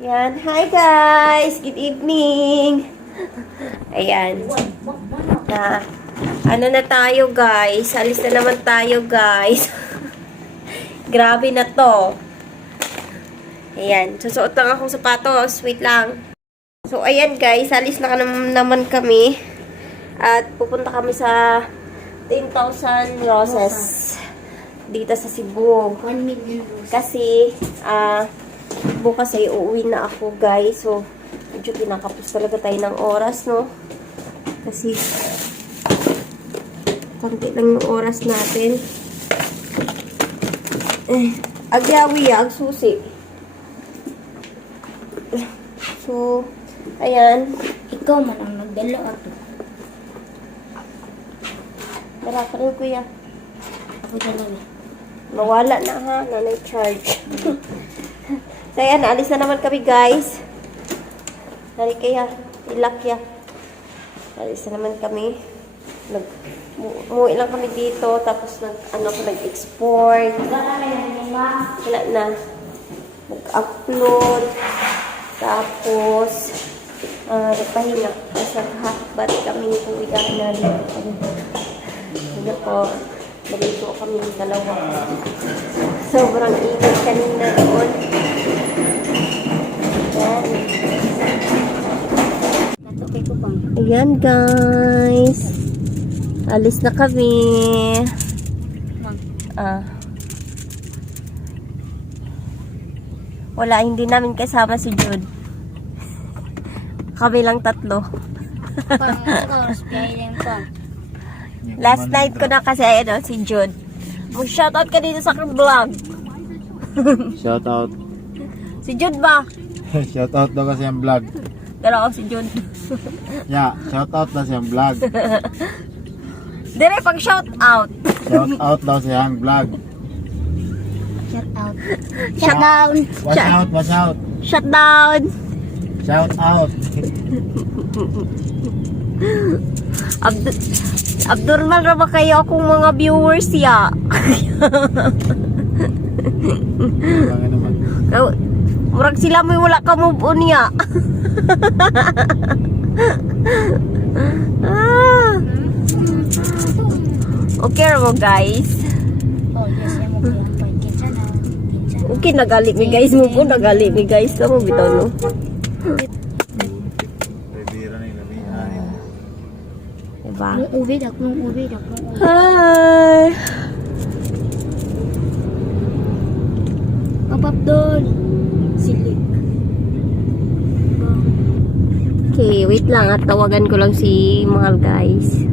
Yan. Hi guys! Good evening! Ayan. Ano na tayo guys? Alis na naman tayo guys. Grabe na to. Ayan. Susuot lang akong sapatos. Wait lang. So ayan guys. Alis na naman kami. At pupunta kami sa 10,000 Roses. Dito sa Cebu. 1 million roses. Kasi, bukas ay uuwi na ako guys. So, medyo kinakapos talaga tayo ng oras, no? Kasi, konti lang yung oras natin. Agyawi, agsusi. So, ayan. Ikaw man ang nagdala ato. Dara ka rin, kuya. Ako talaga. Mawala na ha, nanay charge. So, ayan, alis na naman kami, guys. Hari kaya, ilakya. Alis na naman kami. Umuwi lang kami dito, tapos nag-export. Wala na. Nag-upload. Tapos, nagpahinga. Sa hakbat kami tuwigan na dito. Hindi po. Nalito kami yung dalawa. Sobrang ingat kanina doon. Ayan. Natupay ko pang. Ayan guys. Alis na kami. Wala, hindi namin kasama si Jude. Kami lang tatlo. Parang ikaw, spray lang pang. Last night ko na kasi si Jude. Mag-shoutout ka dito sa aking vlog. Shoutout. Si Jude ba? Shoutout daw kasi ang vlog. Dala ko si Jude. Yeah, shoutout daw siyang vlog. Dire pag shoutout. Shoutout daw siyang vlog. Shut out. Shut down. Watch out. Shutdown. Shout out. Abnormal na ba kayo akong mga viewers ya? Kaya naman. Murag sila may wala ka move on ya. Okay mo guys. Oh, yes, yan mo kaya. Kinsa na. Okay, nagali mi guys mo po. Nagali mi guys. Tama bitaw no? Bibira na yung labihan. Diba? Nung uwi, nung uwi. Hi! Papap doon. Silik. Okay, wait lang at tawagan ko lang si Mahal guys.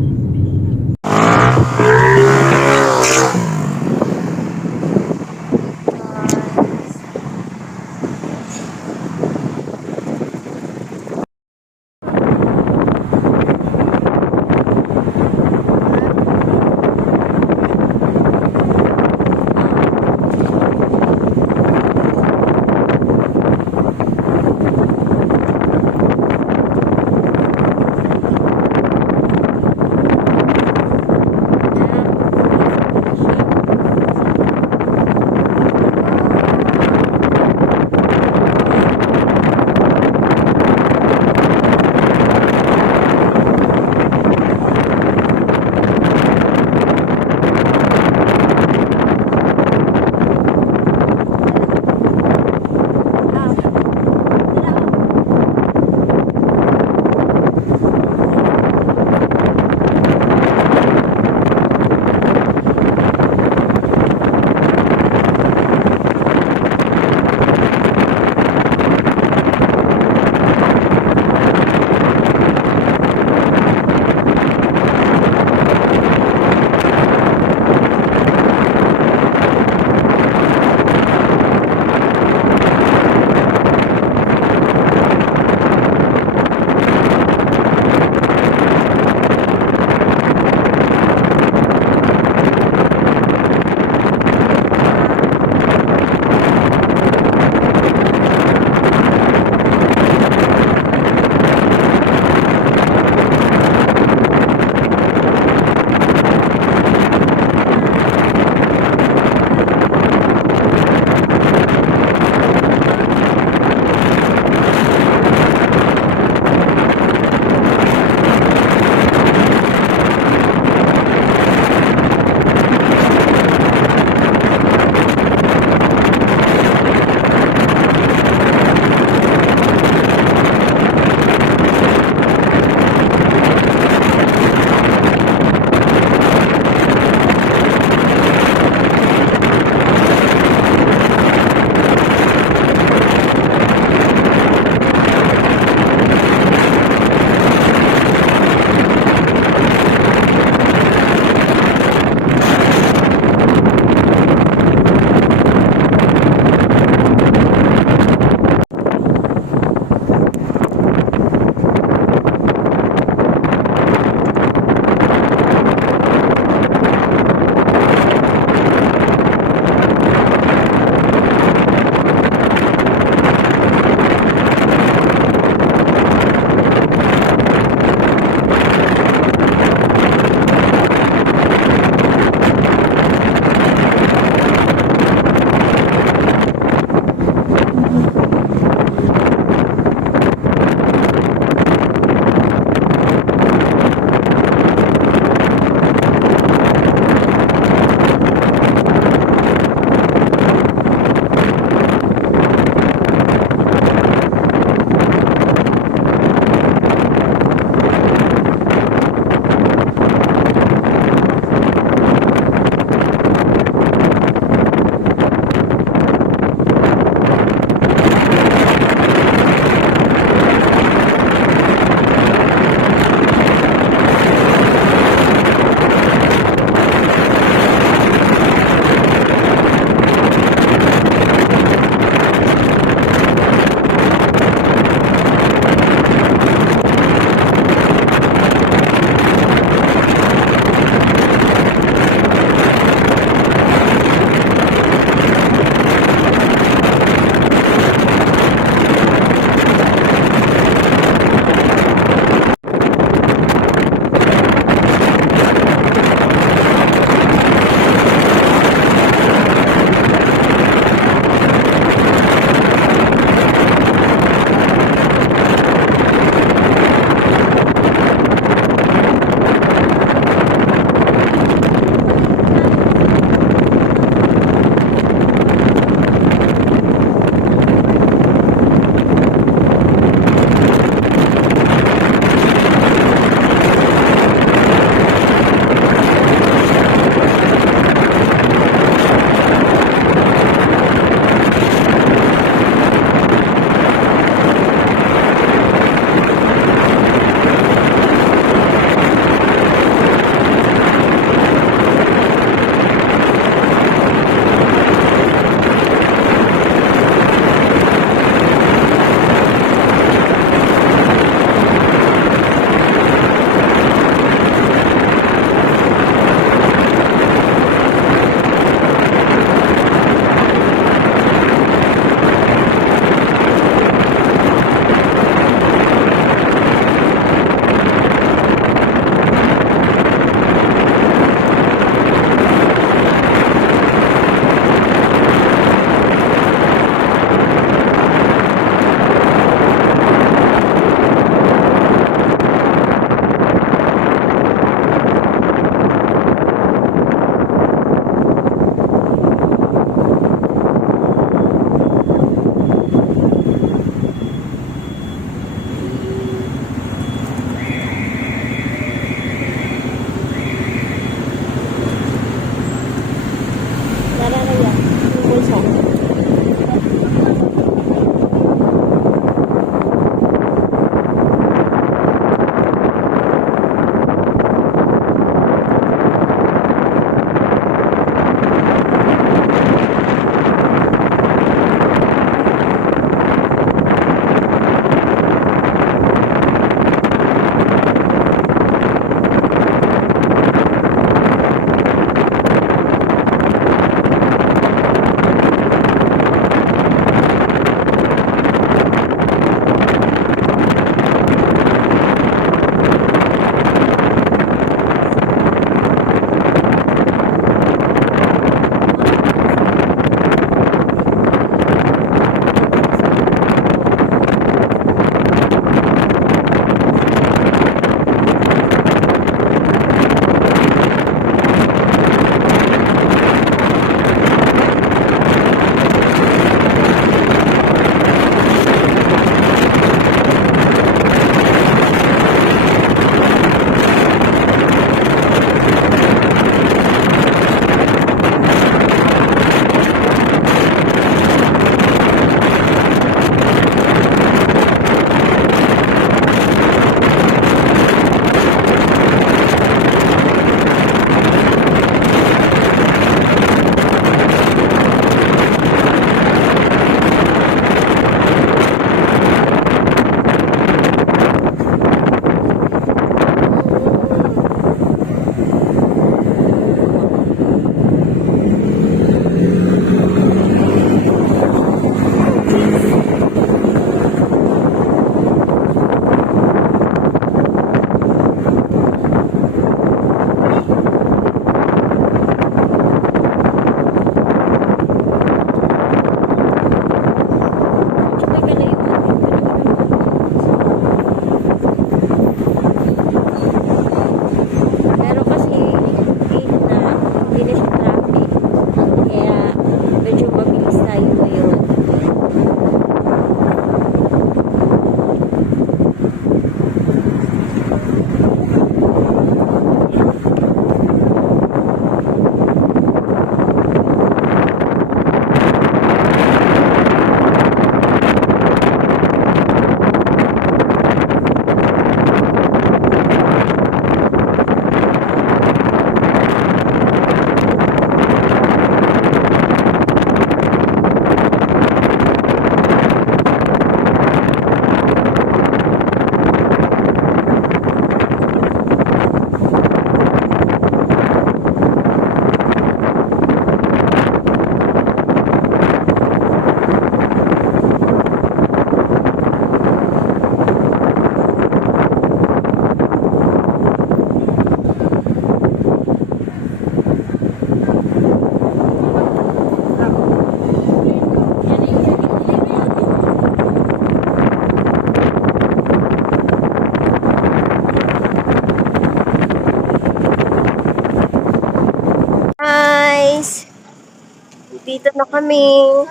na kami.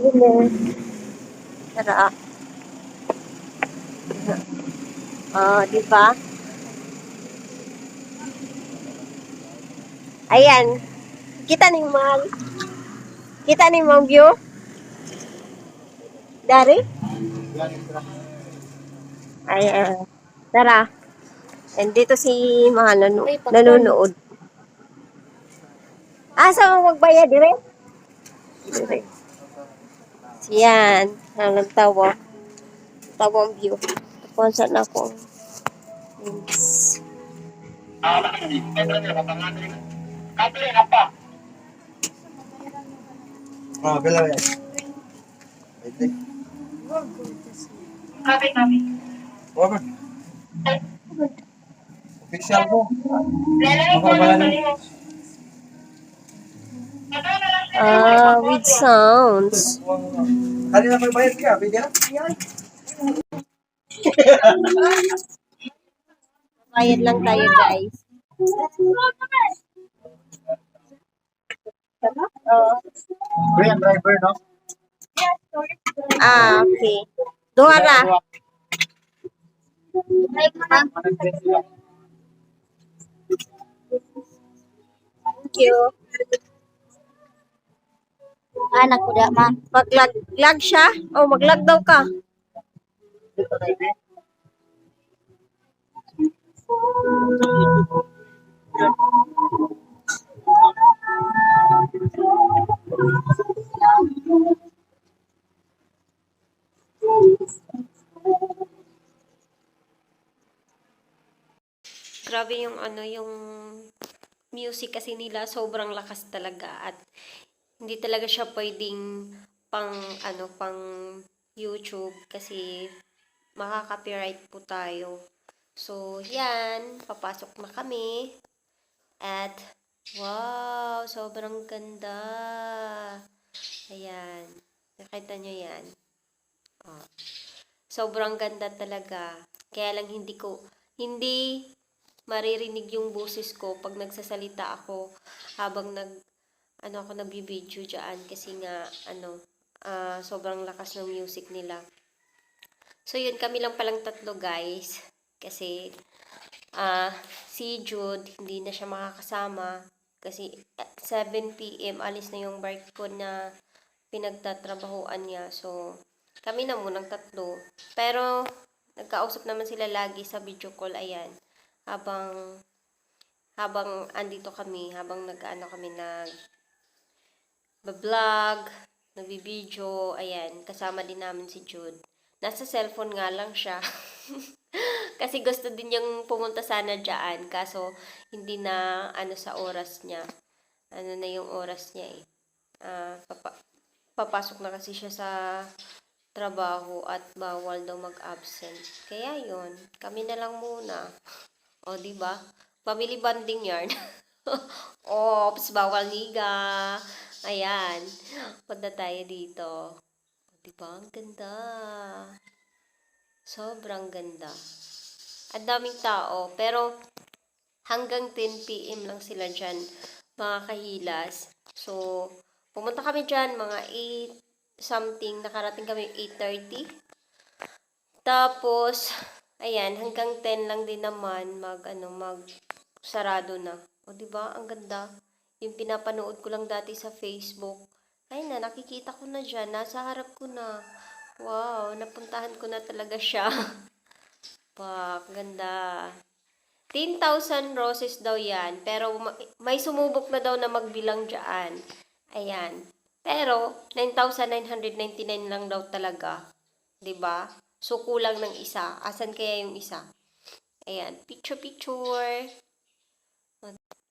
Yun. Tara. Di ba? Ayan. Kita ni Mal. Kita ni Mang view? Dari? Ayan. Tara. And dito si Mahal nanonood. Asa mo magbayad dire? Dire. Yan. Ang tawa. Tawang view. Tapos na ako. Thanks. Oh, pila yan. Pwede. Over. Official mo. With sounds. Kanina may bayad ka, bigyan. Bayad lang tayo, guys. Oh. Green driver, no? Okay. Duhara. Thank you. Anak ko da, ma. Mag-lag siya? Oh, mag-lag daw ka. Grabe yung yung music kasi nila sobrang lakas talaga at hindi talaga siya pwedeng pang YouTube kasi makaka-copyright po tayo. So, yan, papasok na kami at wow, sobrang ganda. Ayan, nakita nyo yan. Oh. Sobrang ganda talaga. Kaya lang hindi maririnig yung boses ko pag nagsasalita ako habang ako nagbibideo dyan kasi nga sobrang lakas ng music nila. So yun, kami lang palang tatlo guys kasi si Jude hindi na siya makakasama kasi 7 PM alis na yung bike ko na pinagtatrabahoan niya. So kami na munang tatlo. Pero nagkausap naman sila lagi sa video call, ayan. Habang andito kami, habang kami vlog, nagbi-video, ayan, kasama din namin si Jude. Nasa cellphone nga lang siya. Kasi gusto din niyang pumunta sana dyan, kaso hindi na sa oras niya. Ano na yung oras niya eh. Papasok na kasi siya sa trabaho at bawal daw mag-absent. Kaya yun, kami na lang muna. O, di ba? Family bonding yarn. Ops, bawal higa. Ayan. Punta tayo dito. Di ba? Ang ganda. Sobrang ganda. Ang daming tao. Pero, hanggang 10 PM lang sila dyan, mga kahilas. So, pumunta kami dyan, mga 8 something. Nakarating kami 8:30. Tapos, ayan, hanggang 10 lang din naman sarado na. O, di ba? Ang ganda. Yung pinapanood ko lang dati sa Facebook. Ay na, nakikita ko na dyan. Nasa harap ko na. Wow, napuntahan ko na talaga siya. Pak, ganda. 10,000 roses daw yan. Pero may sumubok na daw na magbilang dyan. Ayan. Pero, 9,999 lang daw talaga. 'Di ba? So, kulang ng isa. Asan kaya yung isa? Ayan. Picture.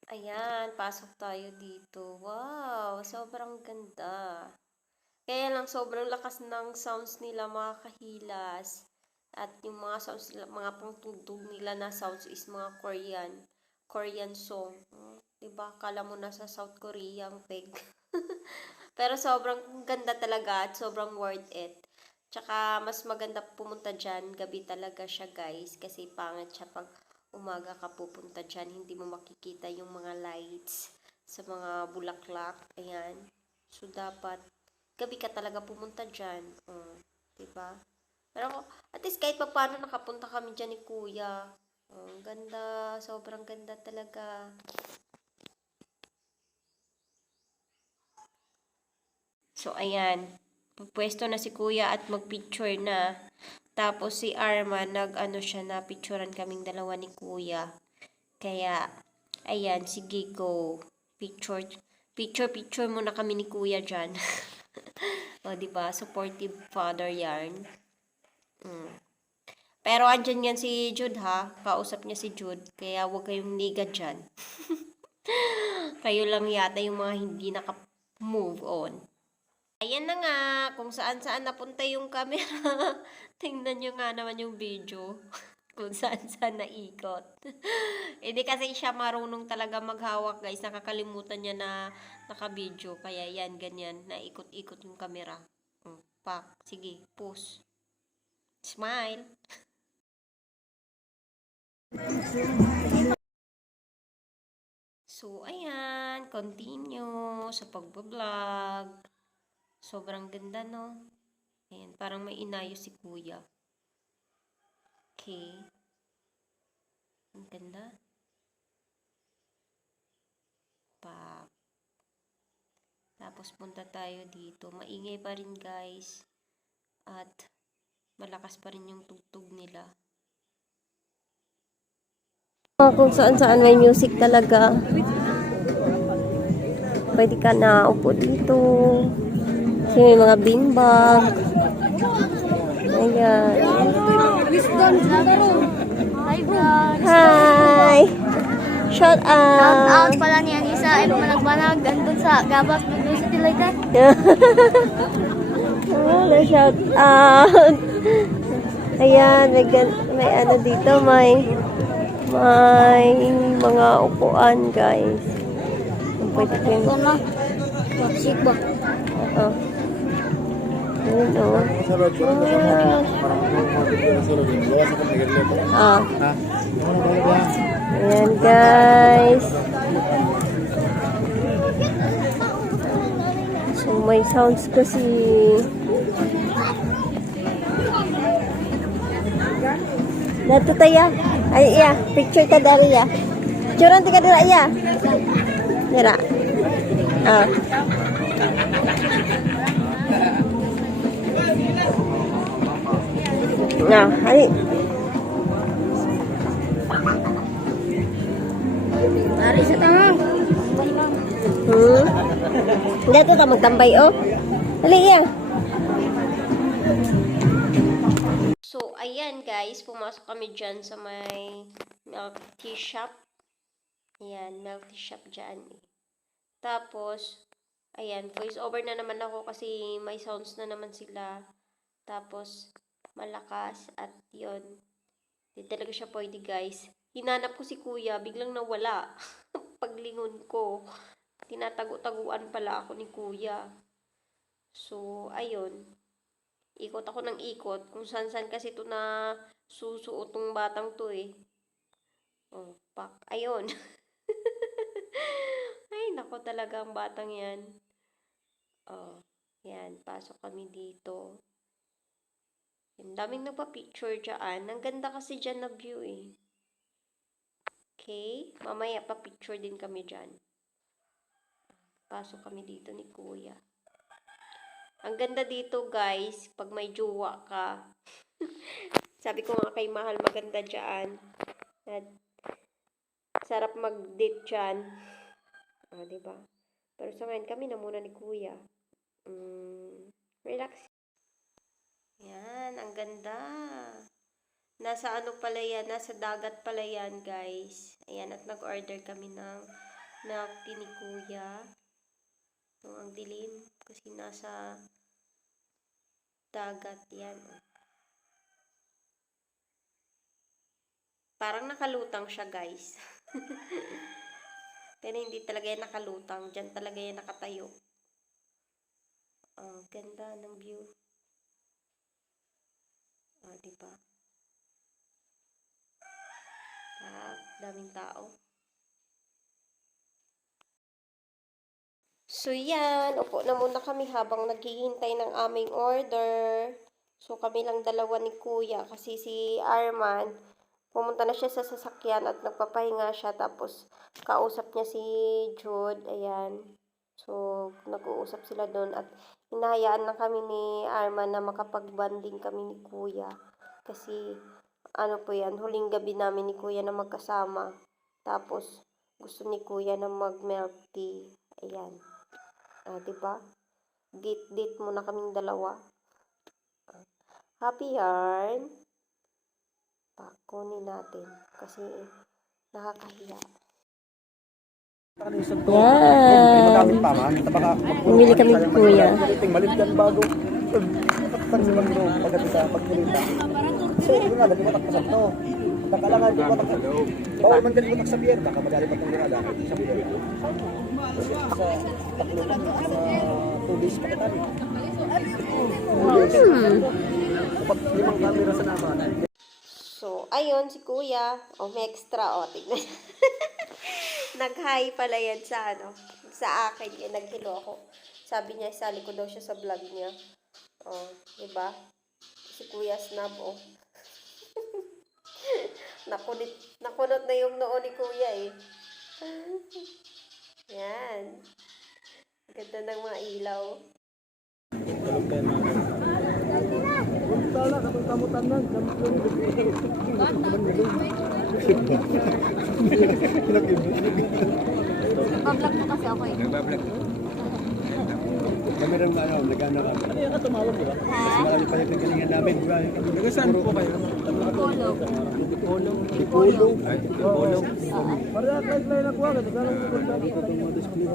Ayan. Pasok tayo dito. Wow. Sobrang ganda. Kaya lang, sobrang lakas ng sounds nila, mga kahilas. At yung mga sounds nila, mga pangtugtog nila na sounds is mga Korean song. 'Di ba? Kala mo nasa South Korea ang peg. Pero sobrang ganda talaga at sobrang worth it. Tsaka mas maganda pumunta dyan, gabi talaga siya guys. Kasi pangit siya pag umaga ka pupunta dyan, hindi mo makikita yung mga lights. sa mga bulaklak. Ayan. So, dapat gabi ka talaga pumunta dyan. Diba? Pero at least kahit pa paano nakapunta kami dyan ni Kuya. Ang ganda. Sobrang ganda talaga. So, ayan. Pupwesto na si Kuya at magpicture na. Tapos si Arman, nag-ano siya na, picturean kaming dalawa ni Kuya. Kaya, ayan, sige, go. Picture muna kami ni Kuya dyan. O, diba? Supportive father yarn. Pero andyan yan si Jude, ha? Kausap niya si Jude. Kaya huwag kayong niga dyan. Kayo lang yata yung mga hindi naka-move on. Ayan na nga, kung saan-saan napunta yung camera. Tingnan nyo nga naman yung video. Kung saan-saan naikot. Hindi kasi siya marunong talaga maghawak, guys. Nakakalimutan niya na naka-video. Kaya yan, ganyan. Naikot-ikot yung camera. Pak, sige, push. Smile. So, ayan. Continue sa pagbablog. Sobrang ganda, no? Ayan, parang may inayos si Kuya. Okay. Ang ganda. Pa. Tapos punta tayo dito. Maingay pa rin, guys. At malakas pa rin yung tugtog nila. Kung saan-saan may music talaga. Pwede ka na upo dito. Kasi may mga beanbag. Ayan. Hi guys. Hi! Shout Shout out out! pala niyan isa ay bumanag-banag andun sa Gabas University Leyte. Shout out! Ayan, may ano dito, may mga upuan, guys. Pwede ko yung... Ano? Sit ba? Oo. Ayun, oh. Ah. Ayan, guys. So, may sounds kasi. Dito tayo. Ay, iya. Picture ka dari, ya. Picturean ka dira, iya. Dira. Ah. Nah, ay. Dari sa tangan. Dito ta magtambay, oh. Dali, iya. So, ayan guys, pumasok kami dyan sa may milk tea shop. Ayan, milk tea shop dyan eh. Tapos, ayan, voice over na naman ako kasi may sounds na naman sila. Tapos, malakas at yon. Hindi talaga siya pwede guys. Hinanap ko si Kuya, biglang nawala. Paglingon ko, tinatago-taguan pala ako ni Kuya. So, ayun. Ikot ako ng ikot. Kung saan-saan kasi ito na susuot tong batang to eh. Oh, pak. Ayun. Ay, nako talaga ang batang yan. Oh, yan. Pasok kami dito. Ang daming nagpa-picture dyan. Ang ganda kasi dyan na view eh. Okay. Mamaya pa-picture din kami dyan. Pasok kami dito ni Kuya. Ang ganda dito guys, pag may jowa ka. Sabi ko nga kay Mahal, maganda dyan. At sarap mag-date dyan. Diba? Pero sa ngayon kami na muna ni Kuya. Relax. Yan, ang ganda. Nasa ano pala yan, nasa dagat pala yan guys. Ayan, at nag-order kami ng milk tea ni Kuya. So, ang dilim kasi nasa dagat yan. Parang nakalutang siya guys. Pero hindi talaga yan nakalutang. Diyan talaga yan nakatayo. Ganda ng view. Diba? Daming tao. So, yan. Upo na muna kami habang naghihintay ng aming order. So, kami lang dalawa ni Kuya kasi si Arman, pumunta na siya sa sasakyan at nagpapahinga siya. Tapos, kausap niya si Jude. Ayan. So, nag-uusap sila doon at hinahayaan lang kami ni Arman na makapag-banding kami ni Kuya. Kasi, ano po yan, huling gabi namin ni Kuya na magkasama. Tapos, gusto ni Kuya na mag-milk tea. Ayan. Diba? Date muna kaming dalawa. Happy yarn. Kunin natin. Kasi, nakakahiya. Yan. Bumili kami ni Kuya. Malit yan bago. Pagpag sa magro, pagdating sa pagkulita. So, yun nga, lagi matakpasan to. Nakalangan din matakpasan. Bawal man din matak sa pier, baka madali pa itong ginala. Sa pier. Sa taklo na, sa 2 days pa kita. 2 days. Dapat 5 camera sa naman. So, ayun, si Kuya. May extra, tignan. Nag-hi pala yan sa, sa akin. Nag-hello ako. Sabi niya, isali ko daw siya sa vlog niya. Diba? Si Kuya Snap, Nakunot na yung noo ni Kuya, Yan. Ganda ng mga ilaw. Tala, kamutan lang. Nagbablog po kasi ako Nagbablog. Kami rin nag-ano kami. Ano yung tumawag, di ba? Kasi marami pa yung nagalingan namin. Nag-saan po kayo? Polong. Polong. Polong. Para kahit na nakuha,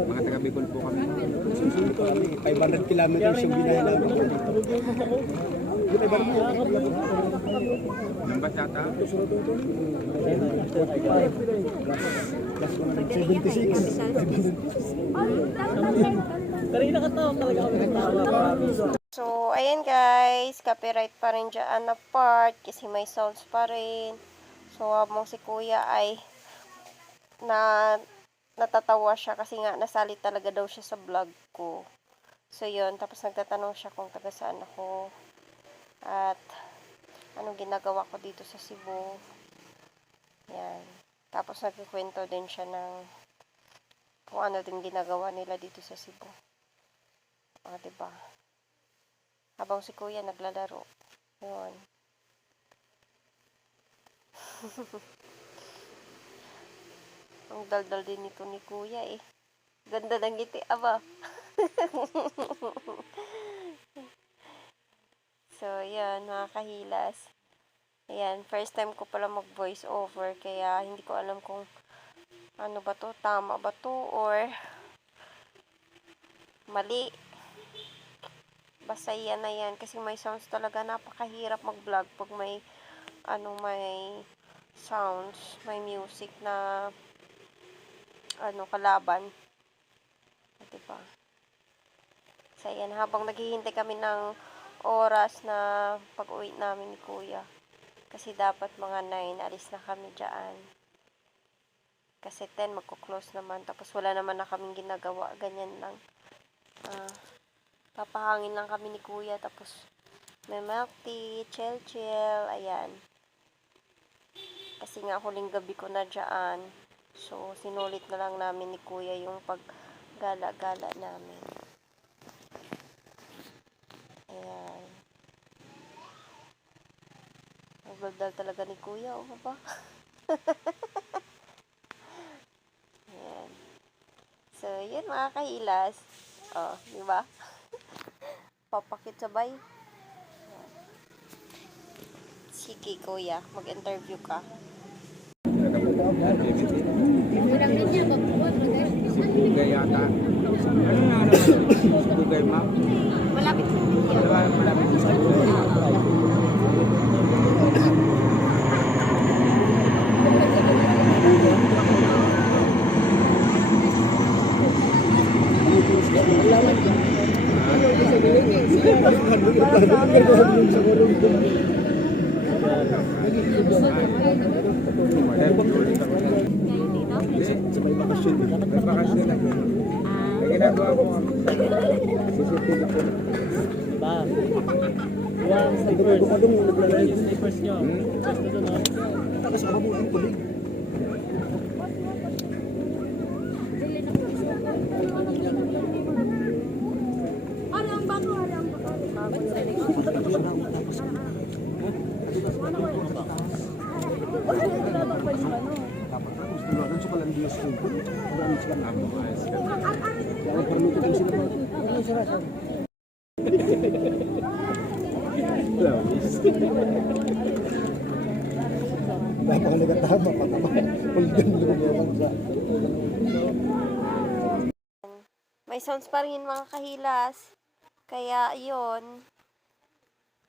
Mga taga Bicol po kami. susunod ko kami. 500 kilometers yung binahin namin. Yung 500 Nambas yata? plus 176. Kanina ka tao talaga kami nagtatawa. So, ayan guys, copyright pa rin dyan na part kasi may sounds pa rin. So, habang si Kuya ay natatawa siya kasi nga nasali talaga daw siya sa vlog ko. So, yun. Tapos nagtatanong siya kung taga saan ako at anong ginagawa ko dito sa Cebu. Yan. Tapos nagkikwento din siya ng kung ano din ginagawa nila dito sa Cebu. Diba? Habang si Kuya naglalaro. Yun. Ang daldal din nito ni Kuya Ganda ng ngiti, aba. So, yan, mga kahilas. Ayan, first time ko pala mag-voice over, kaya hindi ko alam kung ano ba to, tama ba to, or mali. Basta yan na yan, kasi may sounds talaga, napakahirap mag-vlog pag may, may sounds, may music na, kalaban. Diba? So, yan, habang naghihintay kami ng oras na pag-uwi namin ni Kuya. Kasi dapat mga 9, alis na kami dyan. Kasi 10, magko-close naman. Tapos wala naman na kaming ginagawa. Ganyan lang. Papahangin lang kami ni Kuya. Tapos may milk tea, chill. Ayan. Kasi nga huling gabi ko na dyan. So, sinulit na lang namin ni Kuya yung paggala-gala namin. Ayan. Nagdaldal talaga ni Kuya, ba? Ayan. So, yun mga kahilas. Di ba? Papakit sabay. Ayan. Sige, Kuya. Mag-interview ka. Bugay yata. Ano nga naman? Bugay, ma'am? Malapit sa Bugay. Malapit sa Bugay. Sa may bakasyon. Nagbakasyon lang. Lagi ginagawa mo ang CCTV po. Diba? Yung slippers. Yung slippers nyo. Basta doon, no? Tapos mabuting tuloy. Dapat sa Kalandios ko. Marami silang kaya parluto din sila. Ano sila sa? Napakalaga tama pa naman. Pagdan lumabang sa. May sounds pa rin mga kahilas. Kaya yun,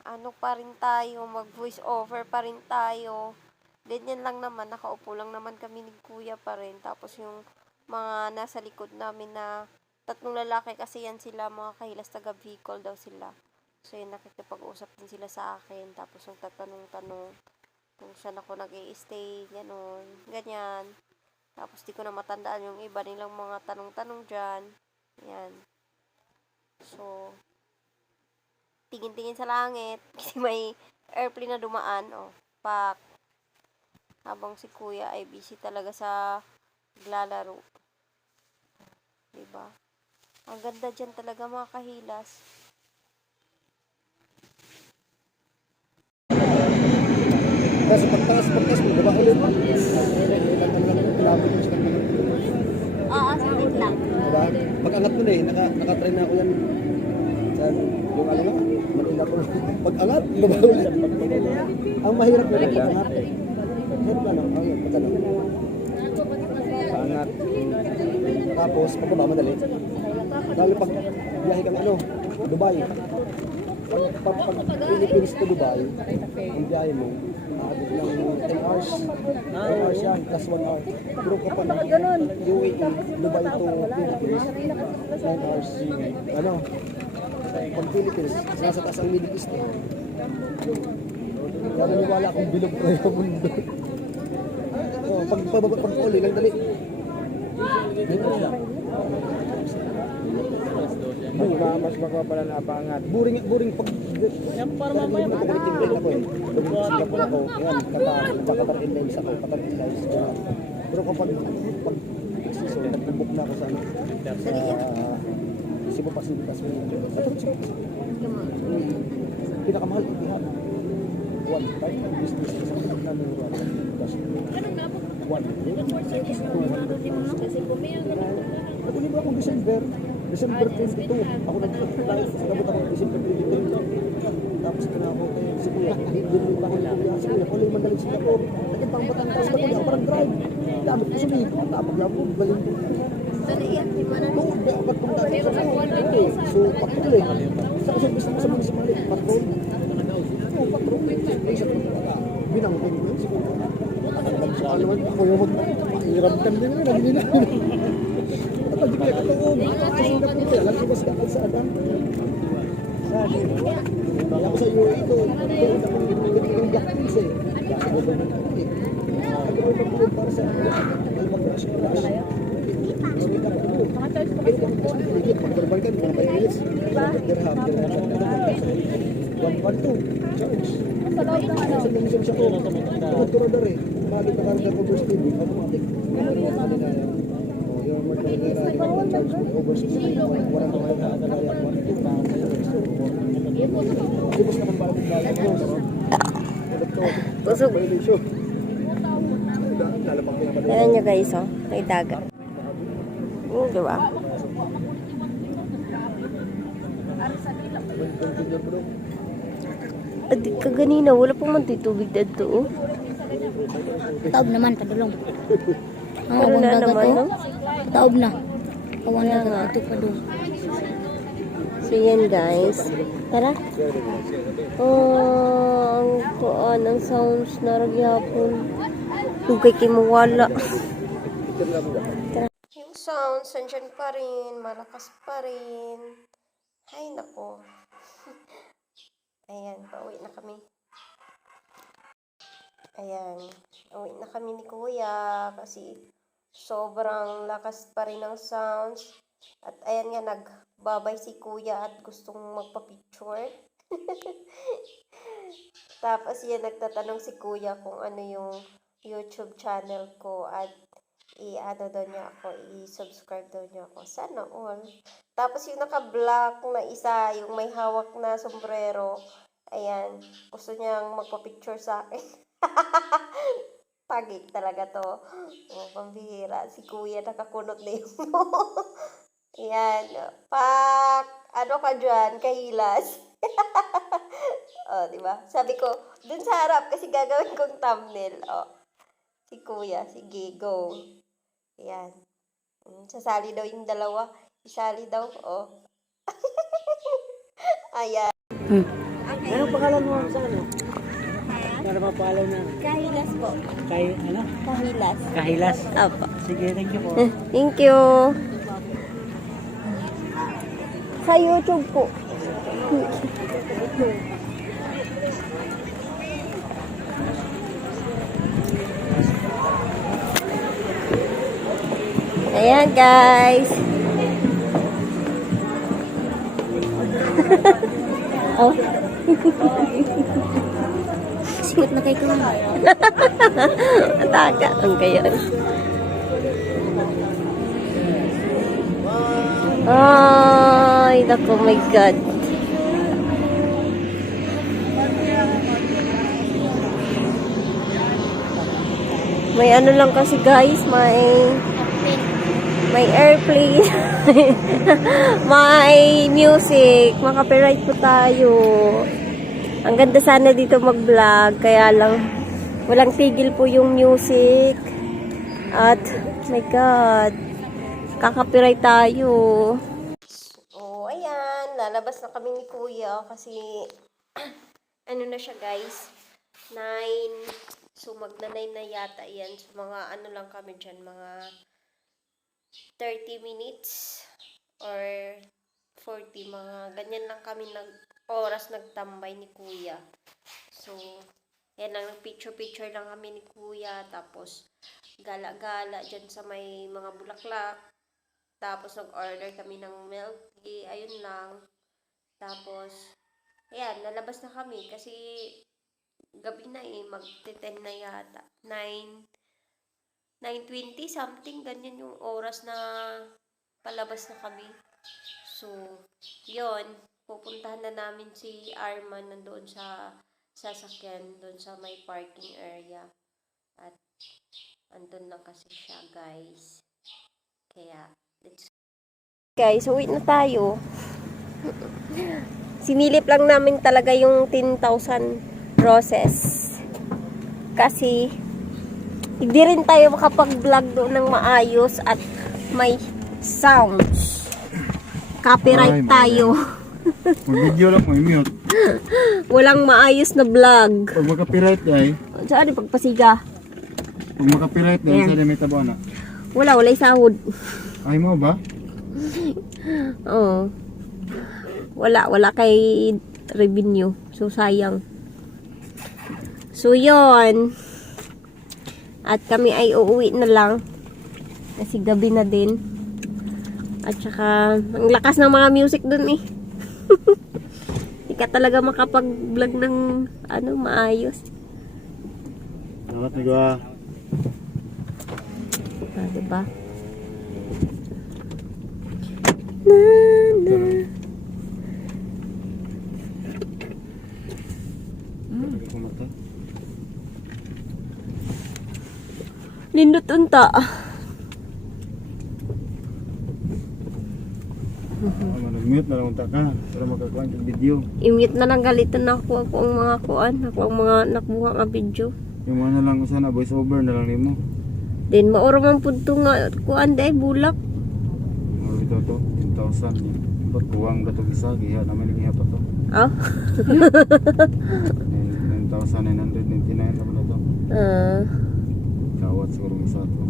ano pa rin tayo, mag voice over pa rin tayo. Ganyan lang naman, nakaupo lang naman kami ni kuya pa rin. Tapos yung mga nasa likod namin na tatlong lalaki kasi yan sila, mga kahilas, taga Bicol daw sila. So yun, nakikipag-usap din sila sa akin. Tapos yung tatanong-tanong kung saan ako nag-i-stay, gano'n, ganyan. Tapos di ko na matandaan yung iba nilang mga tanong-tanong dyan. Yan. So, tingin-tingin sa langit kasi may airplane na dumaan. Oh, pak. Habang si kuya ay busy talaga sa naglalaro. Diba? Ang ganda dyan talaga mga kahilas. Kasi pagtaas mo, diba ulit? Oo, saglit lang. Diba? Pag-angat mo na eh, naka-try na ako yan. Sa yung ano nga, Manila po. Pag-angat, diba ulit? Ang mahirap na rin, pag-angat. Hirap na lang, pag-angat. Pag-angat. Tapos, pagkaba, madali. Dahil pag biyahe kang ano, Dubai. Pag Philippines to Dubai, ang biyahe mo, aabot lang 10 hours. 10 hours yan, plus 1 hour. Pero kapag UAE, Dubai to Philippines, 9 hours. Ano? Pag Philippines, nasa taas ang Middle East. Kaya naniwala akong bilog ko yung mundo. Oh, pag uli lang dali. mas baka pala napangat. Buring pag Yan, para mamaya pa. nag-retimbrate ako eh. Singapore ako. Yan, Qatar Airlines ako. Qatar Airlines. Pero kapag season, nag-book na ako sa ano. Sa Cebu Pacific Pacific. Pinakamahal yung Etihad. 1 type of business sa kapag namin yung one. Pag-uli ba akong December 22, ako nag-flight, nabot ako December 22. Tapos ito na ako kay si Kuya, hindi pa ako kuya. Si Kuya, kung yung mandaling Singapore, naging pang Batangas na kuya, parang drive. Gamit ko sumigo, tapos lapod, baling ko. Oo, dapat kong dati sa mga. So, patrol eh. Sa service na sa municipality, patrol. Oo, patrol. Isa ko wala. Binangkin ko si Kuya. Sa naman, ako yung mag-iramkan din na, naging na. At pag di kaya katuon, sa Singapore kaya, lalabas ka sa Adan. Kaya ako sa UAE ko, doon ako yung Black Prince eh. Kaya ako doon ng kapit. Ako yung pagpulit para sa mag-rasyon. Sulit ako doon. Kaya kami kasi piligit, pag-verbal ka, mga 5 minutes. Dirham. 112, charge. Sa komisyon siya ko, magturadar eh. Malit na karga ko first TV, automatic. Yung magturadar, di ba charge mo, over 60, walang mga nagkakalayan, 150. Ibus naman ba ang balag mo? Busog. Violation. Ayan nyo guys, oh. May dagat. Diba? At kaganina, wala pong mantitubig dito, oh. Taob naman, padulong. Ang Pero abang na dagat naman, no? Taob na. Awan na dagat ito padung. So, yan guys. Tara. Oh, ang kuan, ang sounds na ragyapon. Tugay kay mawala. Tara. Yung sounds, andyan pa rin. Malakas pa rin. Ay, nako. Ayan, pauwi na kami. Ayan. Uwi na kami ni Kuya kasi sobrang lakas pa rin ng sounds. At ayan nga, nagbabay si kuya at gustong magpa-picture. Tapos yan, nagtatanong si kuya kung ano yung YouTube channel ko at i-ano daw niya ako, i-subscribe daw niya ako. Sana all. Tapos yung naka-black na isa, yung may hawak na sombrero, ayan, gusto niyang magpa-picture sa akin. Tagik talaga to. Oh, pambihira. Si kuya nakakunot na yung ayan. Pak! Ano ka dyan? Kahilas. Oh, di ba? Sabi ko, dun sa harap kasi gagawin kong thumbnail. Oh. Si kuya, sige, go. Ayan. Sasali daw yung dalawa. Isali daw. Oh. Ayan. Anong pangalan mo sa ano? Ano ba pangalan niya? Kahilas po. Ano? Kahilas. Kahilas. Opo. Sige, thank you po. Thank you. Sa YouTube po. Ayan, guys. Oh. Sikot na kay ko. Ataga ang kayo. Ay, naku, my God. May ano lang kasi guys, may airplane, may music, makapiright po tayo. Ang ganda sana dito mag-vlog, kaya lang walang tigil po yung music. At, my God, kakapiright tayo. Oh, ayan, lalabas na kami ni Kuya kasi, ano na siya guys, 9, so magna 9 na yata yan. So, mga ano lang kami dyan, mga 30 minutes or 40, mga ganyan lang kami oras nagtambay ni Kuya. So, yan lang, picture-picture lang kami ni Kuya, tapos gala-gala dyan sa may mga bulaklak, tapos nag-order kami ng milk tea, ayun lang. Tapos, ayan, lalabas na kami kasi gabi na mag-10 na yata. 9:20 something, ganyan yung oras na palabas na kami. So, yon, pupuntahan na namin si Arman nandoon sa sasakyan, doon sa may parking area. At andun na kasi siya, guys. Kaya, let's guys, uwi na tayo. Sinilip lang namin talaga yung 10,000 roses. Kasi, hindi rin tayo makapag-vlog doon ng maayos at may sounds. Copyright tayo. Mag-video lang mo, i-mute. Walang maayos na vlog. Pag maka-copyright ay, Saan yung pagpasiga? pag maka-copyright ay, saan may tabo na? Wala sahod. Ay mo ba? Oo. Wala kay revenue. So, sayang. So, yon. At kami ay uuwi na lang. Kasi gabi na din. At saka, ang lakas ng mga music dun eh. Hindi ka talaga makapag-vlog ng maayos. Salamat na gawa. Diba? Na. Lindot unta. Mag-mute na lang unta ka para makakuha ng video. I-mute na lang galitan ako ang mga kuan, ako ang mga nakbuha nga video. Yung mga na lang sana voice over na lang nimo. Then maoro man pud to nga kuan dai bulak. Ano ito to? 10,000. Ba't kuwang dato isa? Giha naman giha pa to. Ah. 9,999 naman na to. Kawat siguro isa to.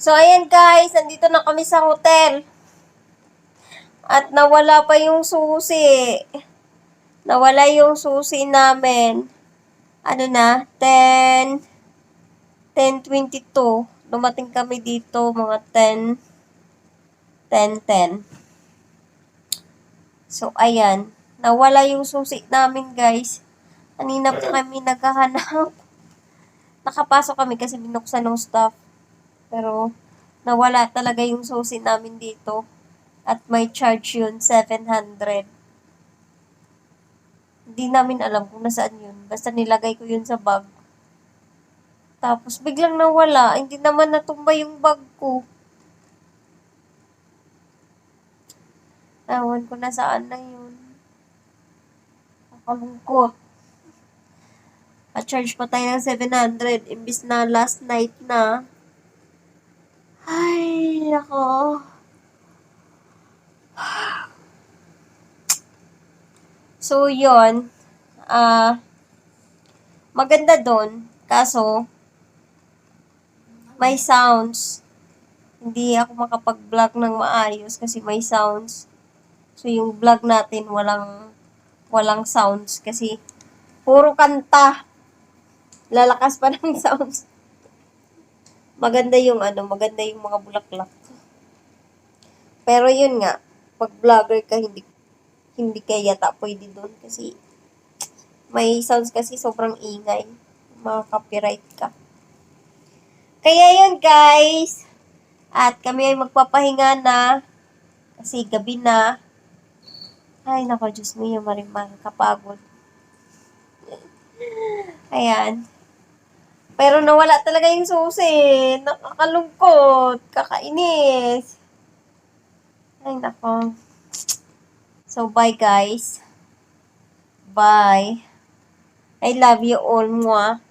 So, ayan guys, nandito na kami sa hotel. At nawala pa yung susi. Nawala yung susi namin. Ano na? 10:22. Dumating kami dito mga 10:10. So, ayan. Nawala yung susi namin, guys. Kanina pa kami naghahanap. Nakapasok kami kasi binuksan ng staff. Pero, nawala talaga yung susi namin dito. At may charge yun, 700. Hindi namin alam kung nasaan yun. Basta nilagay ko yun sa bag. Tapos, biglang nawala. Hindi naman natumba yung bag ko. Ewan ko na saan na yun. Nakalungkot. Pa-charge pa tayo ng 700. Imbis na last night na. Ay, nako. So, yun. Maganda doon. Kaso, may sounds. Hindi ako makapag-vlog ng maayos kasi may sounds. So, yung vlog natin walang sounds kasi puro kanta. Lalakas pa ng sounds. Maganda yung maganda yung mga bulaklak. Pero yun nga, pag vlogger ka, hindi ka yata pwede doon kasi may sounds kasi sobrang ingay. Maka-copyright ka. Kaya yun guys. At kami ay magpapahinga na kasi gabi na. Ay, nako, Diyos mo yung marimang kapagod. Ayan. Pero nawala talaga yung susi. Nakakalungkot. Kakainis. Ay, nako. So, bye guys. Bye. I love you all, mwah.